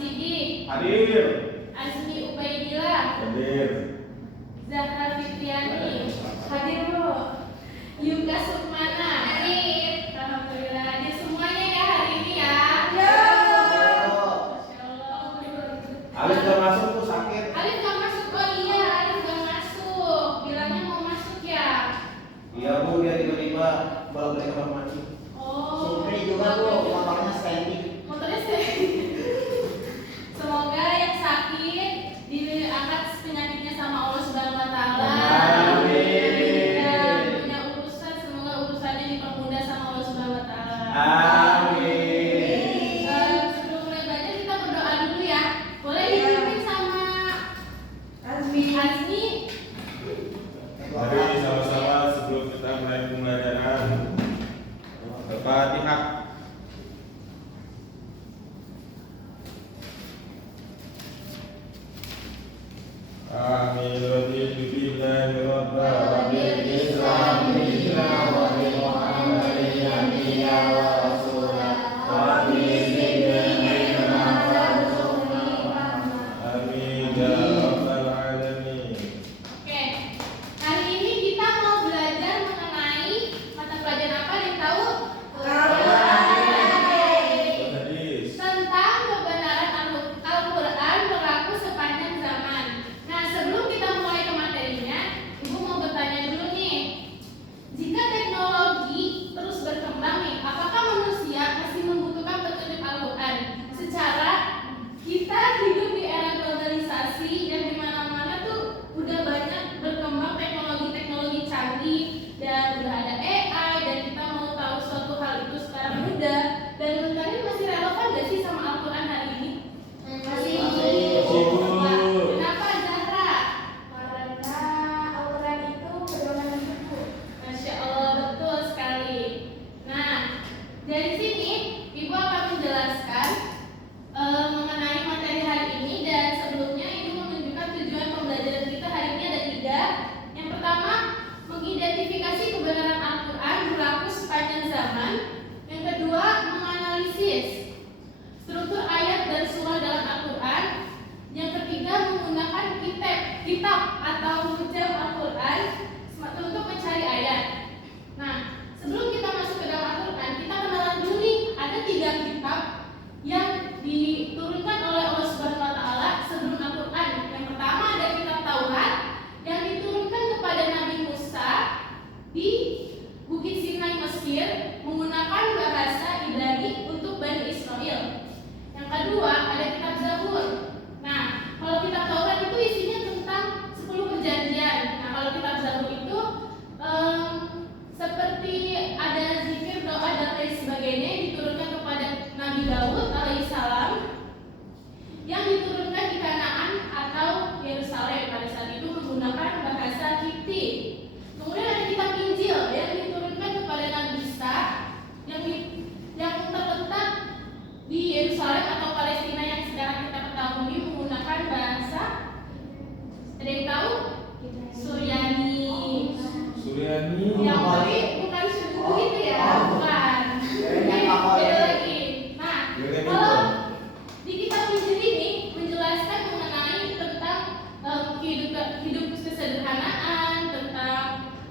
Sidik. Hadir. Azmi Ubaidillah. Hadir. Zahra Fitriani. Hadir Bu. Yuka Sukmana. Hadir. Alhamdulillah hadir semuanya ya hari ini ya. Masya Allah. Alif gak masuk tuh sakit. Alif gak masuk. Oh iya, Alif gak masuk. Bilangnya mau masuk ya. Iya Bu, dia tiba-tiba bawa beli kamar mandi. Oh. Supri juga Bu, motornya standing. Motornya standing. Semoga yang sakit diangkat penyakitnya sama Allah Subhanahu wa taala. Amin. Yang punya urusan semoga urusannya dipermudah sama Allah Subhanahu wa taala. Amin. Sebelum mulai belajar kita berdoa dulu ya. Boleh dipimpin sama Azmi. Mari sama-sama sebelum kita mulai pembelajaran Al-Fatihah. Amin. Raditu billahi rabban wa bil Islam dinan wa bi Muhammadin nabiyyan wa rasulan wa bi sayyidina Amin ya rabbal alamin. Oke. Hari ini kita mau belajar mengenai mata pelajaran apa yang tahu? Hadis. Tentang kebenaran Al-Quran berlaku sepanjang zaman. Nah, sebelum kita mulai ke materinya, Ibu mau bertanya dulu nih. Jika teknologi terus berkembang nih, apakah manusia masih membutuhkan petunjuk Al-Quran? Secara kita hidup di era globalisasi yang dimana-mana tuh udah banyak berkembang teknologi-teknologi canggih dan udah ada AI dan kita mau tahu suatu hal itu sekarang mudah. Dan menurut kalian masih relevan gak sih sama Al-Quran hari ini? Masih. Kenapa Zahra? Karena Al-Quran itu pedoman hidup. Masya Allah, betul sekali. Nah, dari sini Ibu akan menjelaskan mengenai materi hari ini. Dan sebelumnya Ibu menunjukkan tujuan pembelajaran kita hari ini ada 3. Yang pertama, mengidentifikasi kebenaran Al-Quran berlaku sepanjang zaman. Yang kedua, menganalisis struktur ayat dan surah dalam Al-Quran. Yang ketiga, menggunakan kitab atau hujah Al-Quran untuk mencari ayat. Nah, sebelum kita masuk ke dalam Al-Quran, kita kenalan dulu nih. Ada 3 kitab yang diturunkan oleh Allah Subhanahu wa taala sebelum Al-Quran. Yang pertama ada kitab Taurat yang diturunkan kepada Nabi Musa di Bukit Sinai Mesir menggunakan bahasa Ibrani untuk Bani Israel. Yang kedua ada kitab Zabur. Nah, kalau kitab Taurat itu isinya tentang 10 perjanjian. Nah, kalau kitab Zabur itu seperti ada zikir, doa dan lain sebagainya yang diturunkan kepada Nabi Daud alaihissalam yang diturunkan di Kanaan atau Yerusalem pada saat itu menggunakan bahasa Kipti. Kemudian ada kitab Injil yang diturunkan kepada Nabi Isa yang terletak di Yerusalem atau Palestina yang sekarang kita ketahui menggunakan bahasa, ada yang tahu? Suryani. Yang tadi bukan suku itu ya, bukan. Beda lagi. Nah, kalau di kitab Injil ini menjelaskan mengenai tentang hidup kesederhanaan, tentang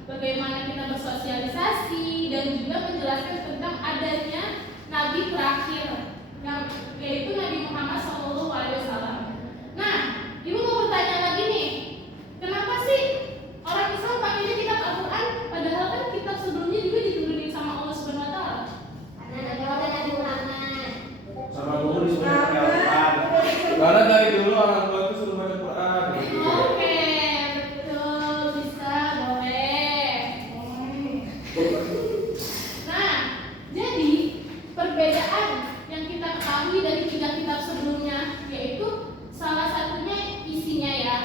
bagaimana kita bersosialisasi, dan juga menjelaskan tentang adanya nabi terakhir, yaitu Nabi Muhammad SAW. Nah, Ibu mau bertanya lagi nih, kenapa sih orang Islam pakainya kitab Al-Quran, padahal kan kitab sebelumnya juga diturunin sama Allah Subhanahu wa taala? Karena Nabi Muhammad. Sama guru disuruh baca Al-Quran. Karena dari dulu orang tua itu suruh baca Quran. Oke, betul, bisa, boleh. Nah, jadi perbedaan yang kita ketahui dari 3 kitab sebelumnya, yaitu salah satunya isinya ya.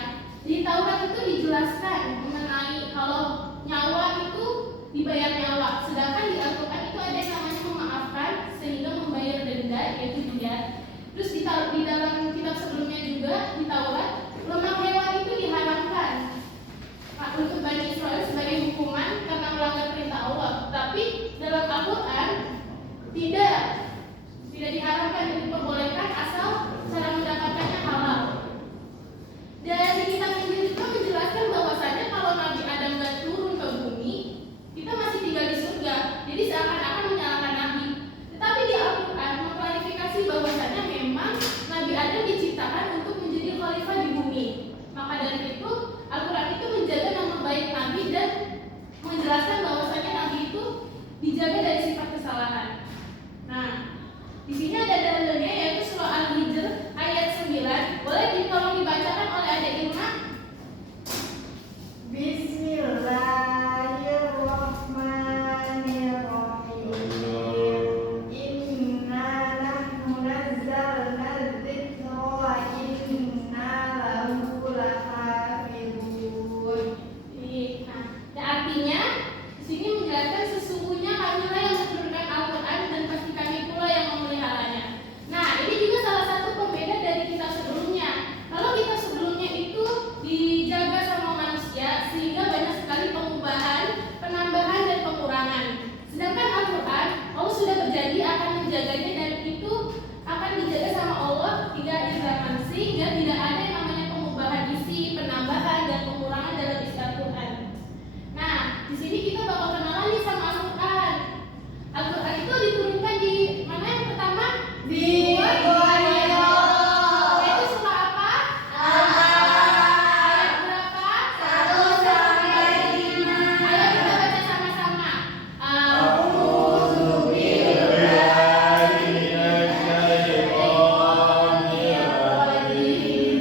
Di Taurat itu dijelaskan mengenai kalau nyawa itu dibayar nyawa, sedangkan di Al-Quran itu ada yang namanya memaafkan sehingga membayar denda, yaitu diat. Terus di dalam kitab sebelumnya juga di Taurat, lemak hewan itu diharamkan untuk Bani Israel sebagai hukuman karena melanggar perintah Allah. Tapi dalam Al-Quran tidak diharamkan, diperbolehkan asal cara dijaga dari sifat kesalahan. Nah, di sini ada dalilnya yaitu surah Al-Hijr ayat 9. Boleh tolong dibacakan oleh adik Irma? Bismillahirrahmanirrahim. Inna nahnu nazzalna dzikra wa inna lahu lahafizun. Nah, artinya di sini menjelaskan sesungguhnya kamilah yang menurunkan Al-Quran dan pasti kami pula yang memeliharanya. Nah, ini juga salah satu pembeda dari kitab sebelumnya. Kalau kitab sebelumnya itu dijaga sama manusia sehingga banyak sekali pengubahan, penambahan dan pengurangan. Sedangkan Al-Quran, Allah sudah berjanji akan menjaganya dan itu akan dijaga sama Allah hingga akhir zaman sehingga tidak ada yang namanya pengubahan isi, penambahan dan pengurangan dalam isi Al-Quran. Nah, di sini kita bakal kenalan nih sama Al-Quran. Al-Quran itu diturunkan di mana yang pertama? Di Gua Hira. Yaitu surah apa? Al-Baqarah. Ayat berapa? 1 sampai 5. Ayo kita baca sama-sama. A'udzu billahi minasyaitonir rajim.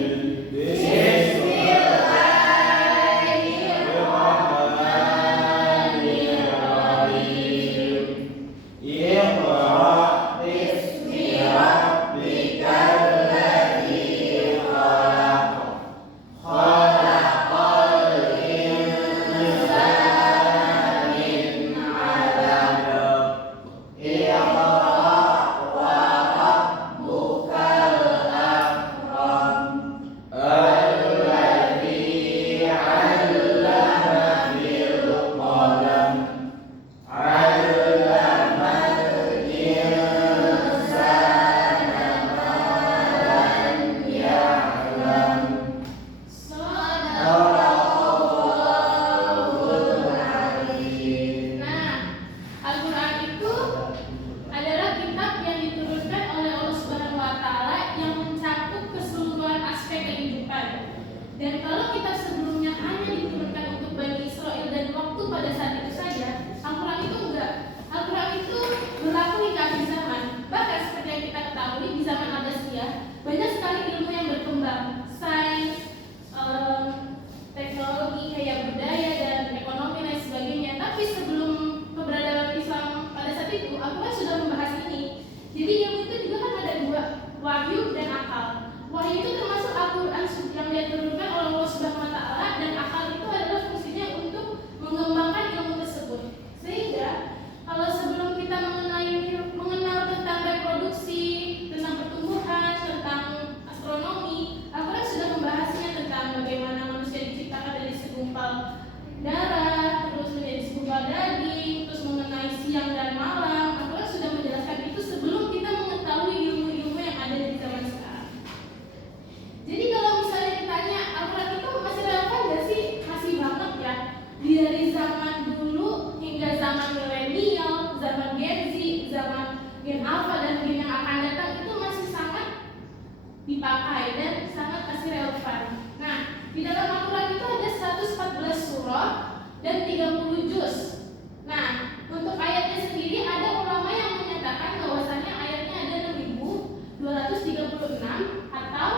Bismillahirrahmanirrahim. Iqra bismi rabbikal ladzi khalaq. Khalaqal insana min 'alaq. Iqra wa rabbukal akram. Alladzi 'allama bil qalam. 'Allamal insana ma lam ya'lam. Shadaqallahul 'azim. Nah, Al-Quran itu adalah kitab yang diturunkan oleh Allah Subhanahu wa Ta'ala yang mencakup keseluruhan aspek kehidupan. Dan kalau kitab sebelumnya hanya diturunkan untuk Bani Israel dan waktu pada saat itu saja, Al-Quran itu enggak. Al-Quran itu berlaku hingga akhir zaman. Bahkan seperti yang kita ketahui di zaman Abbasiyah banyak sekali ilmu yang berkembang, sains, teknologi kayak budaya dan ekonomi dan sebagainya. Tapi sebelum keberadaan Islam pada saat itu, Al-Quran sudah membahas ini. Jadi ilmu itu juga kan ada dua, wahyu dan akal. Wahyu itu termasuk Al-Quran yang diturunkan oleh Allah Subhanahu wa Ta'ala dan akal itu adalah fungsinya untuk mengembangkan ilmu tersebut. Sehingga kalau sebelum kita mengenal tentang reproduksi, tentang pertumbuhan, tentang astronomi, Al-Quran sudah membahasnya tentang bagaimana manusia diciptakan dari segumpal darah, terus menjadi segumpal daging, terus mengenai siang dan malam. Al-Quran sudah menjelaskan itu sebelum kita mengetahui ilmu-ilmu yang ada di zaman sekarang. Jadi kalau misalnya ditanya Al-Quran itu masih relevan nggak sih? Masih banget ya. Dari zaman dulu hingga zaman milenial, zaman Gen Z, zaman Gen Alpha dan Gen yang akan datang itu masih sangat dipakai dan sangat masih relevan. Nah, di dalam Al-Quran itu ada 114 surah dan 30 juz. Nah, untuk ayatnya sendiri ada ulama yang menyatakan bahwasannya ayatnya ada 6.236 atau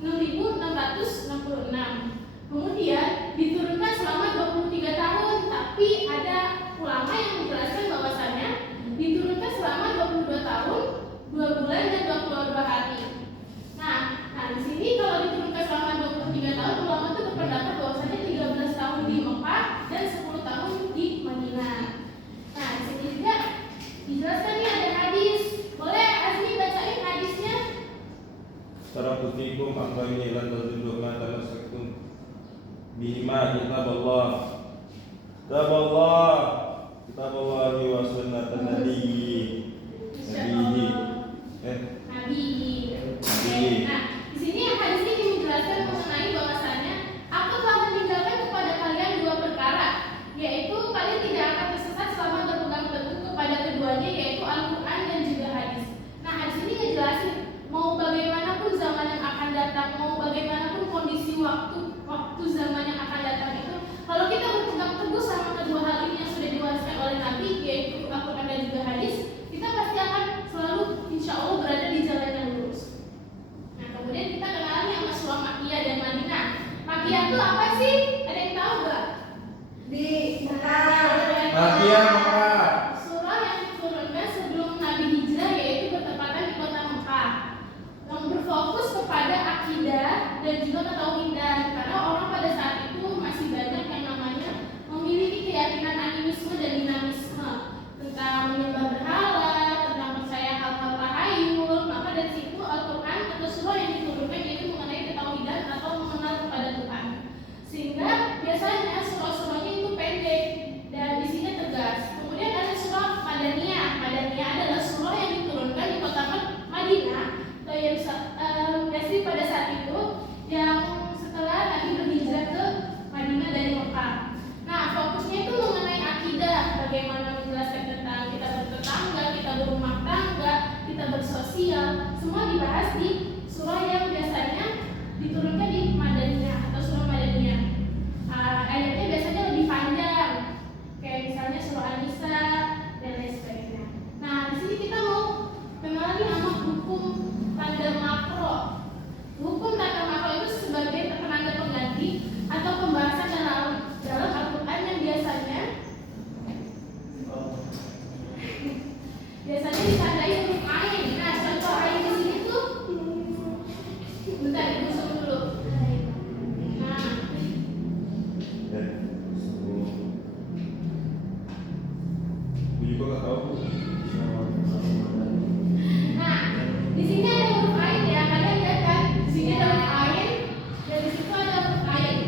6.666. Kemudian diturunkan selama 23 tahun, tapi ada ulama yang menjelaskan bahwasannya diturunkan selama 22 tahun, 2 bulan dan 22 hari. Nah, di sini kalau diturunkan selama 23 tahun, ulama itu berpendapat bahwasannya 13 tahun di Mekah dan 10 tahun di Madinah. Nah, di sini juga dijelaskan nih ada hadis. Boleh Azmi bacain hadisnya? Tarakufikum amrayni lan tadillu ma tamassaktum bihima kitaballah. Kitaballahi wa sunnatan nabiyyi. Nabi. Nah, di sini yang hadis ini menjelaskan mengenai bahwasannya aku telah meninggalkan kepada kalian dua perkara, yaitu kalian tidak akan tersesat selama berpegang teguh kepada keduanya, yaitu Al-Quran dan juga hadis. Nah, hadis ini ngejelasin mau bagaimanapun zaman yang akan datang, mau bagaimanapun kondisi waktu zaman yang akan datang itu, kalau kita berpegang teguh sama kedua hal ini yang sudah diwariskan oleh Nabi, dan juga ketauhidan. Karena orang pada saat itu masih banyak yang namanya memiliki keyakinan animisme dan dinamisme tentang menyembah berhala, tentang percaya hal-hal tahayul. Maka dari situ Al-Quran atau surah yang diturunkan yaitu mengenai ketauhidan atau mengenal kepada Tuhan. Sehingga biasanya surah-surahnya itu pendek dan isinya tegas. Kemudian ada surah Madaniyah. Madaniyah adalah surah yang diturunkan di kota Madinah atau Yasrib pada saat itu, yang setelah Nabi berhijrah ke Madinah dari Mekah. Nah, fokusnya itu mengenai akidah, bagaimana menjelaskan tentang kita bertetangga, kita berumah tangga, kita bersosial, semua dibahas di surah yang biasanya diturunkan di Madaniyah atau surah Madaniyah. Ayatnya biasanya lebih panjang, kayak misalnya surah An-Nisa dan lain sebagainya. Nah, di sini kita mau mengenali nama hukum tanda makro. Hukum tanda makro itu sebagai penanda pengganti atau pembahasan dalam Al-Quran yang biasanya ditandai huruf ain. Nah, contoh ain di sini tuh, bentar diusung dulu. Nah, Gue juga nggak tahu. nah, di sini ada huruf ain ya, kalian lihat kan? Di sini ada huruf ain dan di situ ada huruf ain.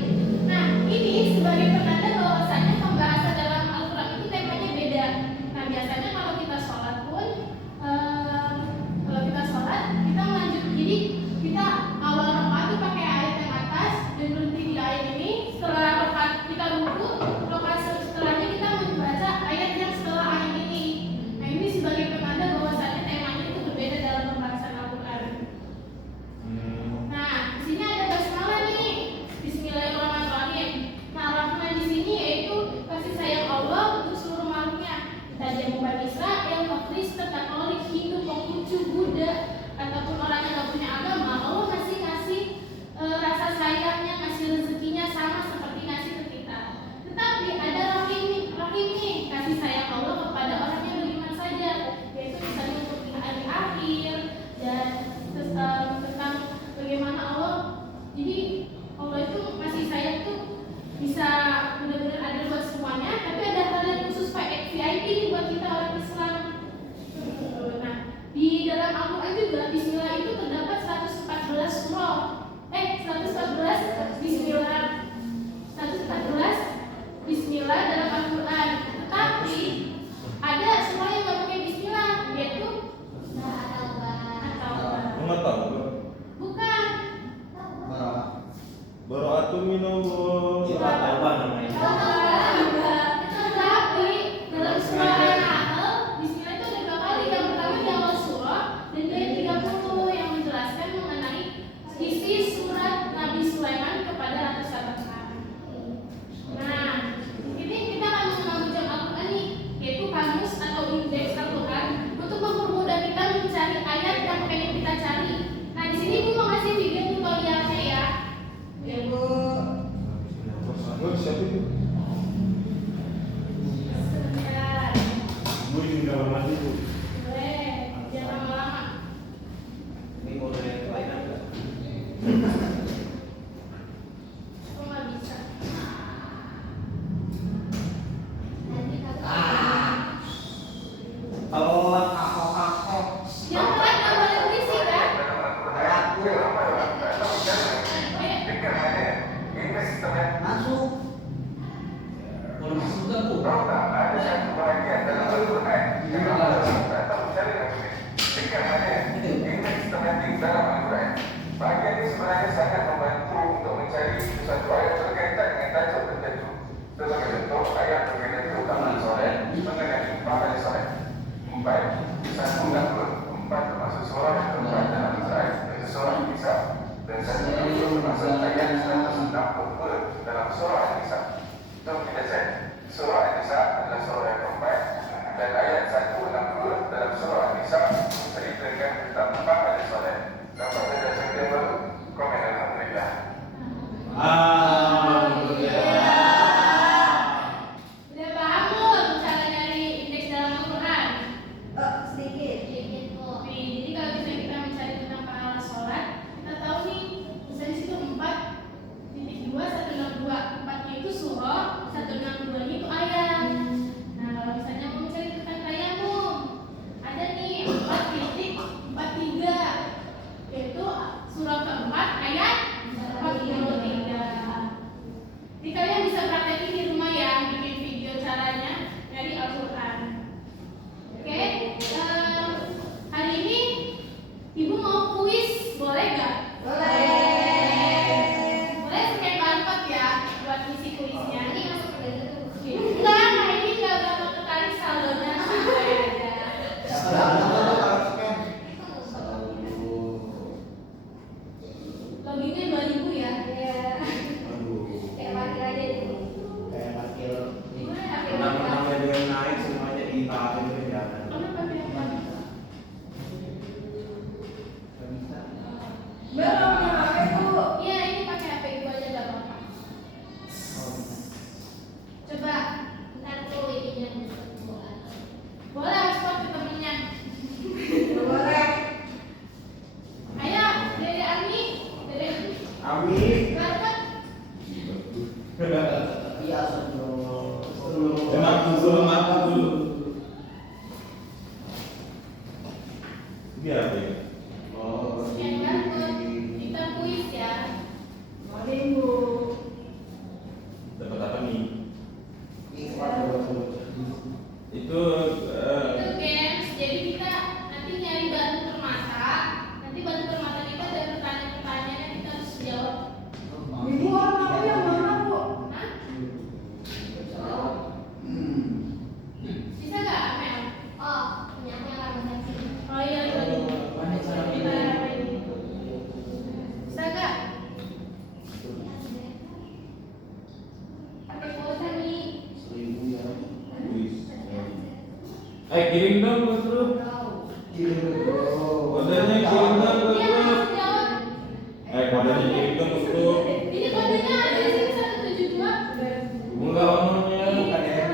Nah, ini sebagai penanda bahwasanya pembahasan dalam Al-Quran itu temanya beda. Nah, biasanya kalau kita sholat pun, kita lanjut. Jadi kita awal rakaat itu pakai ayat yang atas dan berhenti di ayat ini. Setelah rakaat kita ruku, rakaat setelahnya kita membaca ayat yang setelah ayat ini. Nah, ini sebagai penanda bahwasanya temanya itu berbeda dalam pembahasan Al-Quran. Nah, di sini ada basmalah nih. Bismillahirrahmanirrahim. Nah, Rahman di sini yaitu kasih sayang Allah untuk seluruh makhluknya. Tadi umat Israel, Kristen, Katolik, Hindu, Konghucu, Buddha, ataupun orang yang nggak punya agama, Allah masih ngasih rasa sayangnya, ngasih rezekinya sama seperti ngasih ke kita. Tetapi ada rahim nih, kasih sayang Allah kepada orang yang beriman saja, yaitu misalnya untuk di hari akhir dan tentang bagaimana Allah. Jadi Allah itu masih sayang tuh bisa benar-benar ada buat semuanya, tapi ada hal yang khusus VIP nih buat kita orang Islam. Nah, di dalam Al-Quran juga Bismillah itu terdapat 114 surah. 114 Bismillah. 114 Bismillah dalam Al-Quran. Tetapi ada surah yang nggak pakai Bismillah, yaitu At-Taubah. Nggak tahu. Bukan. Bara'atun minallah. Surah Taubah namanya. Tetapi dalam surah An-Nahl, Bismillah itu ada dua kali. Yang pertama di awal surah dan di ayat 30 yang menjelaskan mengenai isi surat Nabi Sulaiman kepada Ratu Sabah. Nah, ini kita akan mengenal jam Al-Quran nih, yaitu kamus atau indeks Al-Quran untuk mempermudah kita mencari ayat yang pengen kita cari. Nah, di sini gue mau ngasih video tutorialnya ya. Ya, Bu. Siapa itu? Sebentar. Gue juga nggak mati tuh. Boleh, jangan lama-lama. Ini mau dari yang lain ada. Kok nggak bisa? Kalau aku Yang lain nggak boleh berisik kan? masuk. Kalau masuk enggak, Bu? Bagian ini sebenarnya sangat membantu untuk mencari satu ayat berkaitan dengan tajuk tertentu. Sebagai contoh, ayat berkaitan keutamaan solat mengenai pahala solat. 4, 164 termasuk surah yang keempat dalam Al-Quran, yaitu surah An-Nisa, dan 1 termasuk ayat 162 dalam surah An-Nisa. Jom kita cek. Surah An-Nisa adalah surah yang keempat dan ayat 162 dalam surah An-Nisa menceritakan Itu Itu games. Jadi kita nanti nyari batu permata. Nanti batu permata kita ada pertanyaan-pertanyaan yang kita harus jawab. Ibu orang aku yang mana, Bu? Hah? Bisa nggak, Amel? Oh, punya aku yang lama sih. Oh iya, iya. Mana cara Kita ini? bisa nggak? Pakai pulsa nih. 1000 ya. kirim dong ke grup. Kodenya kirim dong ke Iya, grup. harus jawab. Kodenya kirim dong ke grup. Ini kodenya ada di sini 172. Enggak omongnya. Bukan Eda,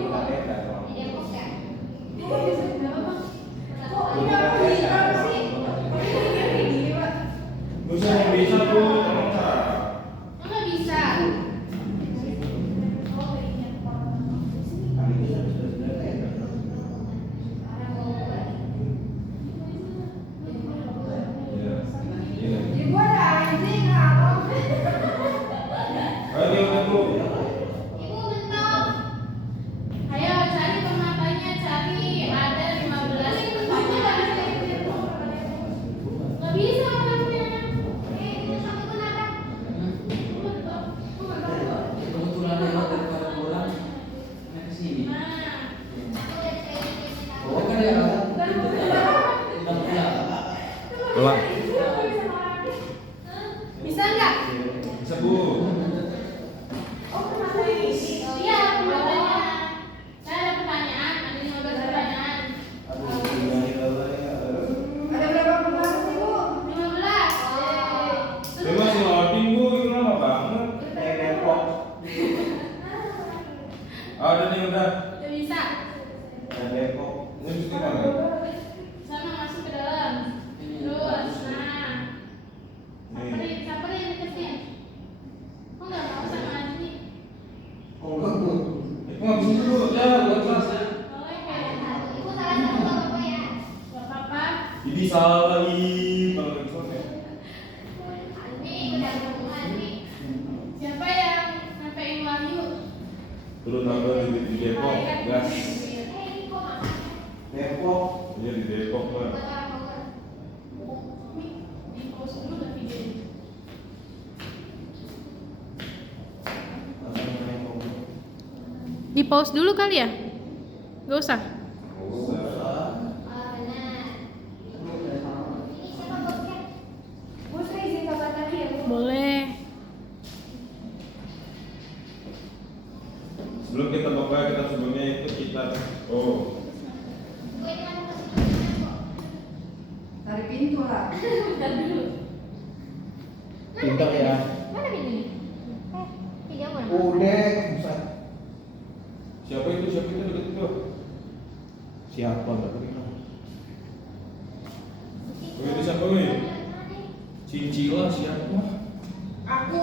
bukan Eda. Ini aku kan. Kok bisa jawab, Bang? Kok ini aku hitam sih? Kok ini gini, Pak? Bisa yang bisa tuh, tolong Kak. Nggak bisa. Oh iya. Kami ini sudah Eda. Iya. Iya. Ibu ada anjing apa? Ayo udah tuh. Ibu bentuk. Ayo cari permatanya, cari. Ada 15 pertanyaan. Nggak bisa orangnya. Ini sama kenapa? Ibu bentuk. Kebetulan lewat dari orang pulang, naik ke sini. Nah, Aku udah kayak Oh kan ya, udah pulang. Pulang. bisa nggak? Bisa Bu. Oh, kenapa ini? Iya, permatanya. Saya ada pertanyaan, ada 15 pertanyaan. Aduh, gimana kalau ya? Ada berapa pertanyaan sih, Bu? 15. Dia masih loading Bu, itu lama banget. Naik Depok. Ada nih udah. Udah bisa. Naik Depok. Ini mesti mana? Sana masuk ke dalam. Terus, nah. Nih. Samperin deketin. Kok nggak mau sama Aji? Oh enggak Bu. Itu ngabisin dulu, ya, buat kelas ya. Boleh kayak Ibu salah satu nggak apa-apa ya? nggak apa-apa. Jadi salah lagi kalau lagi kelas ya. Ini udah hubungan nih. Siapa yang nyampein Wahyu? Turun tanggal di Depok, gas. Ini kok makan? Depok. Iya di Depok lah. Buat orang Bogor. Di pause dulu udah videonya. Di pause dulu kali ya? Gak usah. Oh, benar. Ini siapa bosnya? Bu, saya izin kabar tadi ya, Bu. Boleh. Sebelum kita buka, kita sebelumnya itu kita. Oh, Bu, ini mana posisinya, Bu? Dari pintu lah. Bentar dulu. Pintar ya. Mana pintunya? Pinjam mana? Udah, bisa. siapa itu? Siapa itu dekat itu? Siapa enggak kenal? Oh, itu siapa weh? Cincila siapa? Aku.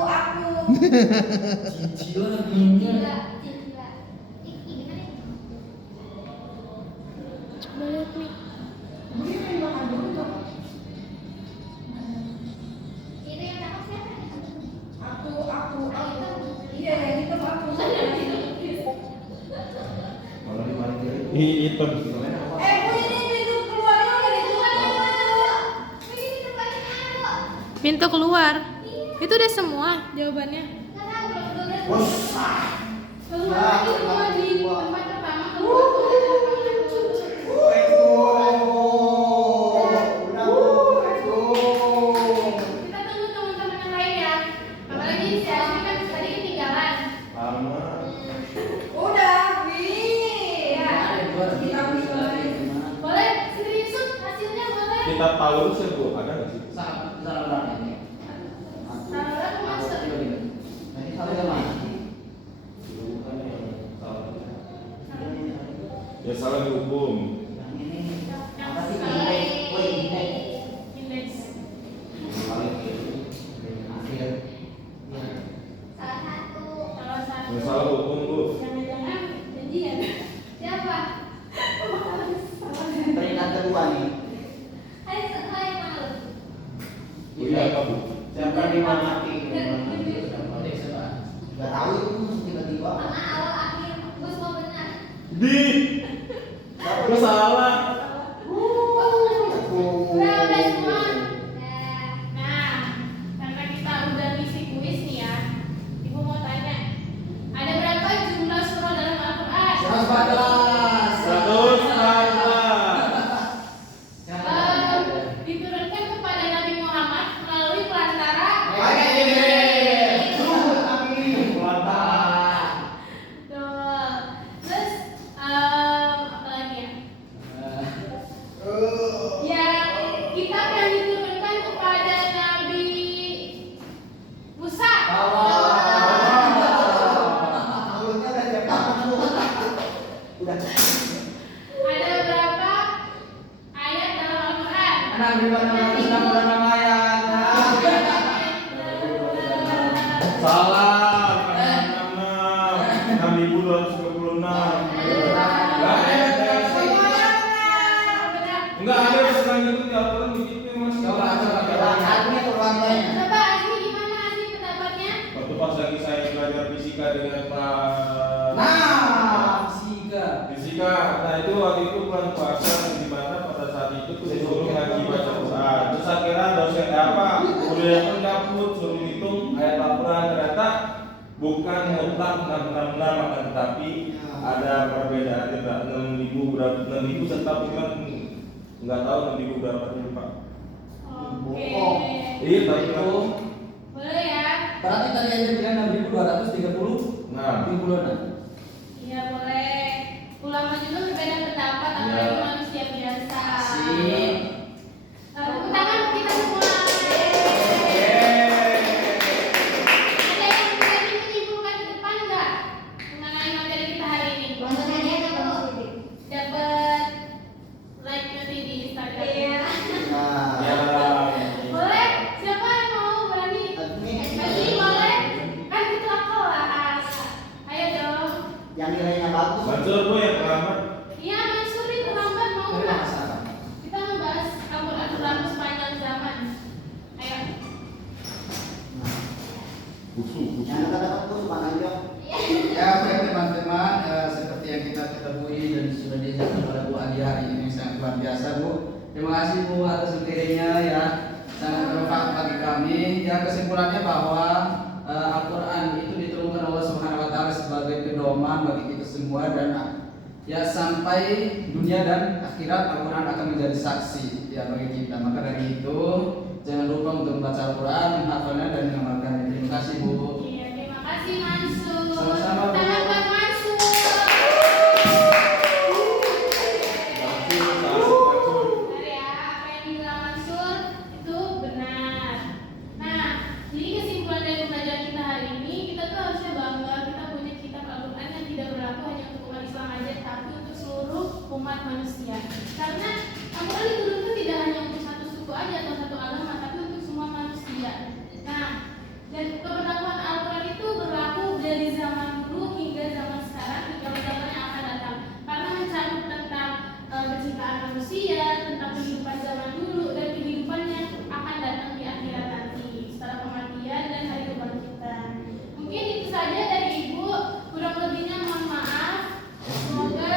Cincila namanya. Cindra. Ih, gimana nih? Coba lihat nih. Ini pengen makan dulu tuh. Itu yang cakep siapa? Aku. Iya, yang itu aku. Kalau di mana dia? Hitam. Bu, ini pintu keluarnya udah ditutup. Ini tempatnya mana, Bu? Pintu keluar. Itu udah semua jawabannya. Nggak tahu, belum Bos. Keluar lagi keluar di tempat pertama keluar. Kita tunggu teman-teman yang lain ya. Apalagi si Asmi kan tadi ketinggalan. Udah, wih. Ya. Kita bisa. Boleh screenshot hasilnya boleh. Kita tahu sih Bu, ada nggak sih? Saluran master. Nanti salah mana? Ya salah dihukum. Yang ini Yang apa sih? salah Indeks. Oh, indeks. indeks. Akhir. Ya. Salah satu. Salah satu. Ya salah hukum Bu. Jangan-jangan janjian. Siapa? Peringkat kedua nih. Hai, setelah yang mana, lu? Iya apa Bu? Siapa nih mati? Gak tahu itu tiba-tiba. Tengah, awal, akhir. Bos mau benar. Di. 6.666 ayat. Salah, bukan 6.236. Enggak ada pesan gitu di Al-Quran begitu Mas. Coba. Artinya peluangnya. Coba Asmi gimana Asmi pendapatnya? Waktu pas lagi saya belajar fisika dengan Pak. Fisika. Nah itu waktu itu bulan puasa di mana pada saat itu tuh disuruh ngaji baca Quran. Terus saya kira dosen apa? Udah pun kabut suruh hitung ayat Al-Quran, ternyata bukan mutlak 666 akan tetapi ada perbedaan tidak 6.000 berapa 6.000 tetap kan nggak tahu 6.000 berapa tuh Pak. Oke. Iya tapi kan Boleh ya? Berarti tadi yang bilang 6.236. nah 36. Iya boleh. Ulama juga berbeda pendapat, Iya. apalagi manusia biasa. Sip. Tepuk tangan untuk kita semua. Ada yang berani menyimpulkan ke depan nggak mengenai materi kita hari ini? Kontennya apa positif? Dapat like nanti di Instagram. Iya. Nah. Boleh? Siapa yang mau berani? Masih boleh? Kan ketua kelas. Ayo dong. Yang nilainya bagus. Mansur Bu yang terlambat. Iya, Mansur ini terlambat mau Terima nggak? kasih. Kita membahas Al-Quran sepanjang zaman. Ayo. Yang kata-kata tuh mana aja? Ya baik teman-teman, seperti yang kita ketahui dan sudah dijelaskan oleh Bu Adi hari ini sangat luar biasa Bu. Terima kasih Bu atas materinya ya, sangat bermanfaat bagi kami. Ya kesimpulannya bahwa Al-Quran itu diturunkan Allah Subhanahu Wa Taala sebagai pedoman bagi kita semua dan ya sampai dunia dan akhirat Al-Quran akan menjadi saksi ya bagi kita. Maka dari itu jangan lupa untuk membaca Al-Quran, menghafalnya dan mengamalkannya. Terima kasih Bu. Iya, terima kasih Mansur. Sama-sama, Bu. Tangan buat Mansur. Benar ya, apa yang dibilang Mansur itu benar. Nah, jadi kesimpulan dari pembelajaran kita hari ini, kita tuh harusnya bangga kita punya kitab Al-Quran yang tidak berlaku hanya untuk umat Islam aja, tapi untuk seluruh umat manusia. Karena Al-Quran diturunkan tidak hanya untuk satu suku aja atau satu agama, tapi untuk semua manusia. Nah, dan keberlakuan Al-Quran itu berlaku dari zaman dulu hingga zaman sekarang hingga zaman yang akan datang. Karena mencakup tentang kecintaan manusia, tentang kehidupan zaman dulu dan kehidupan yang akan datang di akhirat nanti setelah kematian dan hari kebangkitan. Mungkin itu saja dari Ibu. Kurang lebihnya mohon maaf. Semoga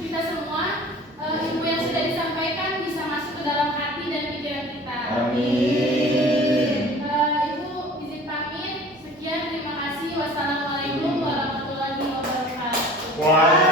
kita semua ilmu yang sudah disampaikan bisa masuk ke dalam hati dan pikiran kita. Amin. Ibu izin pamit. Sekian, terima kasih. Wassalamualaikum warahmatullahi wabarakatuh. Wah.